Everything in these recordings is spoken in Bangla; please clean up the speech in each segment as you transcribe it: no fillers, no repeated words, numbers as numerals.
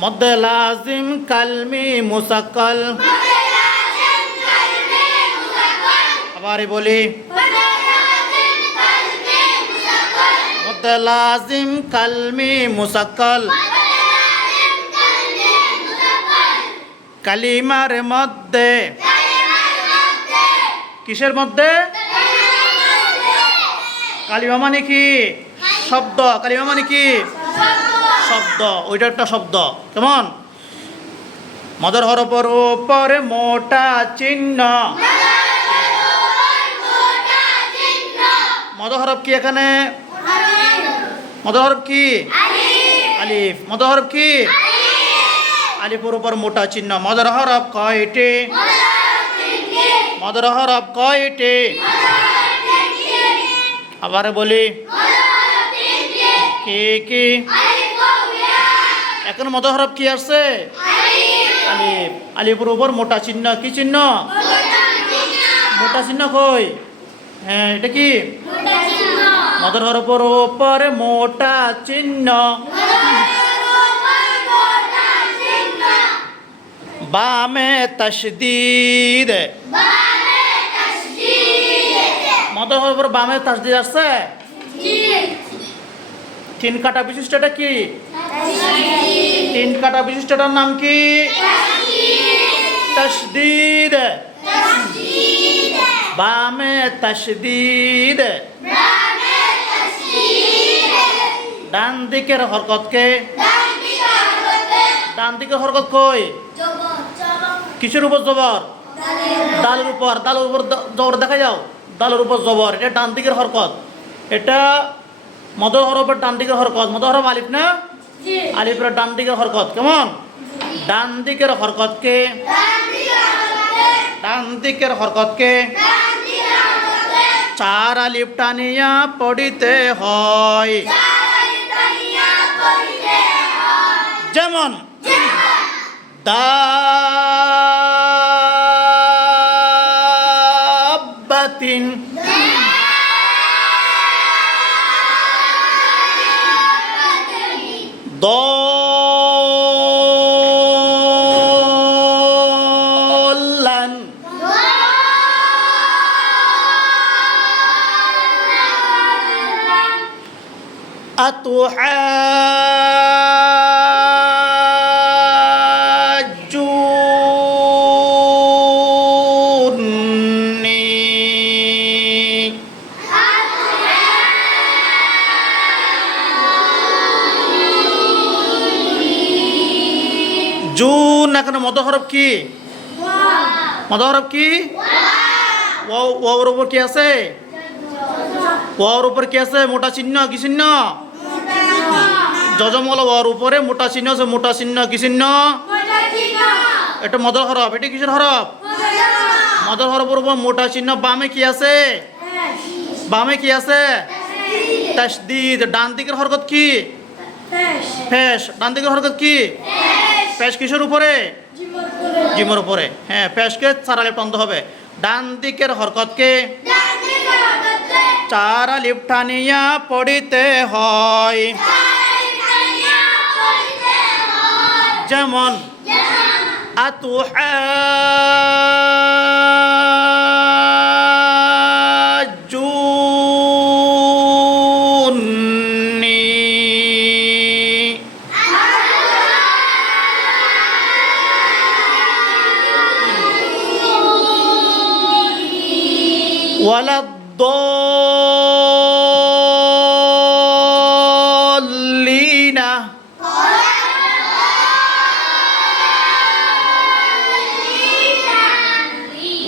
মদ্দে লাজিম কালমি মুসাক্কাল। আবার বলি, মদ্দে লাজিম কালমি মুসাক্কাল। কালিমার মধ্যে, কিসের মধ্যে? কালিমা মানে কি? শব্দ। কালিমা মানে কি? শব্দ। ওইটা একটা শব্দ। কেমন? মদের হরফের উপরে মোটা চিহ্ন। মদের হরফ কি এখানে? মদের হরফ কি? আলিফ। মদের হরফ কি? আলিফের উপর মোটা চিহ্ন। মদের হরফ কয়টি? মদের হরফ কয়টি? আবার বলি, কি কি? এখন মদের হরফ কি আছে? আলিফ। আলিফের উপর মোটা চিহ্ন। কি চিহ্ন? মোটা চিহ্ন কই? হ্যাঁ, এটা কি? মদের হরফের উপরে মোটা চিহ্ন। বামে তাসদীদ। মদের হরফের বামে তাসদীদ আছে? তিন কাটা বিশিষ্টটা কি? তিন কাটা বিশিষ্টটার নাম কি? তাসদীদ। বামে তাসদীদ। ডান দিকের হরকতকে, ডান দিকের হরকত কই? কিসের উপর জবর? দালের উপর। দালের উপর জবর দেখা যাও। দালের উপর জবর, এটা ডান দিকের হরকত। এটা মদের হরফের ডান দিকের হরকত। মদের হরফ আলিফ না? আলিফের ডান দিকের হরকত। কেমন? ডান দিকের হরকতকে, ডান দিকের হরকতকে চার আলিফ টানিয়া পড়িতে হয়। যেমন দাব্বাতিন। দল্লান। আতুহাজ্জুনি। জুন। এখন মদ হরফ কি? মদ হরফ কি? ওয়াওর উপর কি আছে? ওয়াওর উপর কি আছে? মোটা চিহ্ন। কি চিহ্ন? যজমওয়ালা ওয়াওর উপরে মোটা চিহ্ন আছে। মোটা চিহ্ন। কি চিহ্ন? এটা মদ হরফ। এটা কিসের হরফ? মদ হরফের উপর মোটা চিহ্ন। বামে কি আছে? বামে কি আছে? তাসদীদ। ডান দিকের হরকত কি? পেশ। ডান দিকের হরকত কি? পেশ। কিসের উপরে? জিমের উপরে। হ্যাঁ, পেশকে চার আলিফ টানতে হবে। ডান দিকের হরকতকে চার আলিফ টানিয়া পড়িতে হয়। যেমন আতুহাজ্জুনি। ওয়ালাদ-দাল্লিন।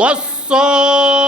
والصالحين